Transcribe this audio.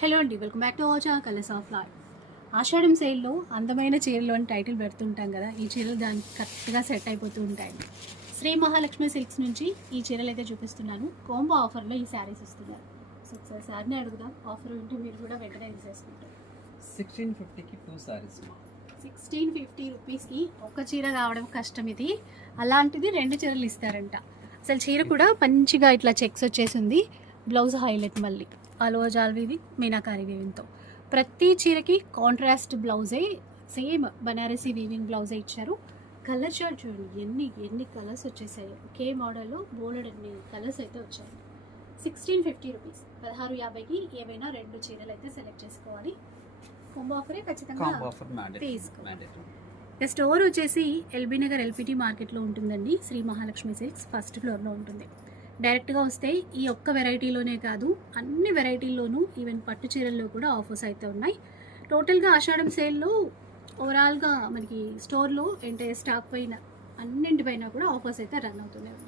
Hello అండి, welcome back to our channel colours of life. Ashadham సేల్లో అందమైన చీరలు అని టైటిల్ పెడుతుంటాం కదా, ఈ చీరలు దానికి కరెక్ట్గా సెట్ అయిపోతూ ఉంటాయి. శ్రీ మహాలక్ష్మి సిల్క్స్ నుంచి ఈ చీరలు అయితే చూపిస్తున్నాను. కోంబో ఆఫర్లో ఈ శారీస్ ఇస్తున్నారు. సో ఒకసారి సార్ని అడుగుదాం, ఆఫర్ ఉంటే మీరు కూడా వెంటనే తీసేసుకుంటారు. 1650కి 2 సారీస్. 1650 రూపీస్కి ఒక చీర కావడం కష్టం. ఇది అలాంటిది 2 చీరలు ఇస్తారంట. అసలు చీర కూడా మంచిగా ఇట్లా చెక్స్ వచ్చేసింది. బ్లౌజ్ హైలైట్ మళ్ళీ ఆల్ ఓవర్ జాల్ వీవింగ్, మీనాకారి వీవింగ్తో. ప్రతి చీరకి కాంట్రాస్ట్ బ్లౌజే, సేమ్ బనారసీ వీవింగ్ బ్లౌజే ఇచ్చారు. కలర్ చార్ట్ చూడండి, ఎన్ని కలర్స్ వచ్చేసాయి. ఒకే మోడల్లో బోల్డ్ అన్ని కలర్స్ అయితే వచ్చాయి. 1650 రూపీస్, 1650కి ఏవైనా 2 చీరలు అయితే సెలెక్ట్ చేసుకోవాలి. కాంబో ఆఫరే ఖచ్చితంగా తీసుకోవాలి. స్టోర్ వచ్చేసి ఎల్బీ నగర్ ఎల్పిటి మార్కెట్లో ఉంటుందండి. శ్రీ మహాలక్ష్మి సిల్క్స్ ఫస్ట్ ఫ్లోర్లో ఉంటుంది. డైరెక్ట్గా వస్తే ఈ ఒక్క వెరైటీలోనే కాదు, అన్ని వెరైటీల్లోనూ ఈవెన్ పట్టు చీరల్లో కూడా ఆఫర్స్ అయితే ఉన్నాయి. టోటల్గా ఆషాఢం సేల్లో ఓవరాల్గా మనకి స్టోర్లో ఎంటైర్ స్టాక్ పైన అన్నింటిపైన కూడా ఆఫర్స్ అయితే రన్ అవుతూనే ఉన్నాయి.